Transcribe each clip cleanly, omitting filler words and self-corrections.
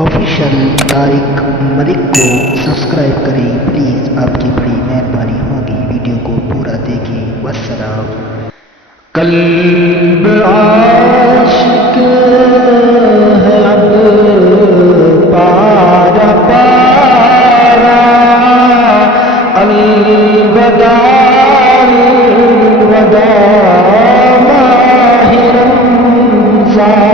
Official Tariq ملک کو subscribe کریں please, آپ کی بڑی مہربانی ہوگی، ویڈیو کو پورا دیکھیں، والسلام۔ قلب عاشق ہے اب پارا پارا، الوداع الوداع ماہ رمضان۔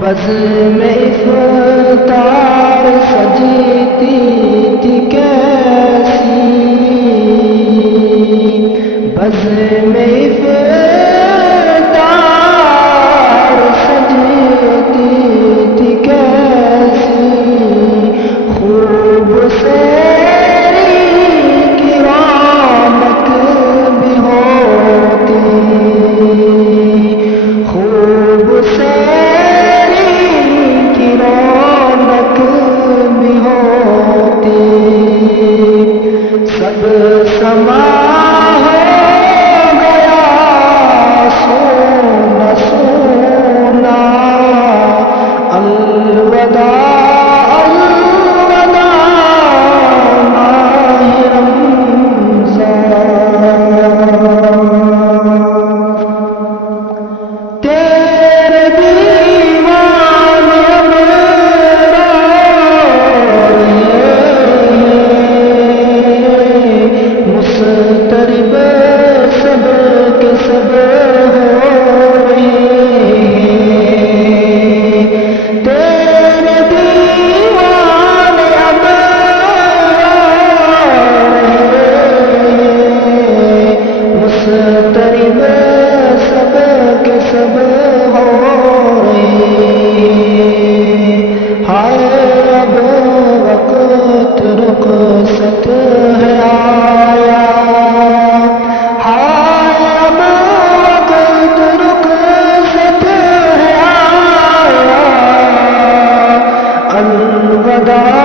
بزم افطار سجتی تھی کیسی، بزم افطار سجتی تھی کیسی، خوب سیری کی رونق بھی ہوتی، خوب سیری کی رونق بھی ہوتی، سب سما ہو گیا سونا سونا، الوداع الوداع ماہ رمضان۔ تیرے دیوانے اب رو رہے، مضطرب سب کے سب ہو رہے، تیرے دیوانے اب رو رہے، مضطرب سب کے سب ہو رہے، ہائے اب وقت رخصت ہے آیا، ہائے اب وقت رخصت ہے آیا، الوداع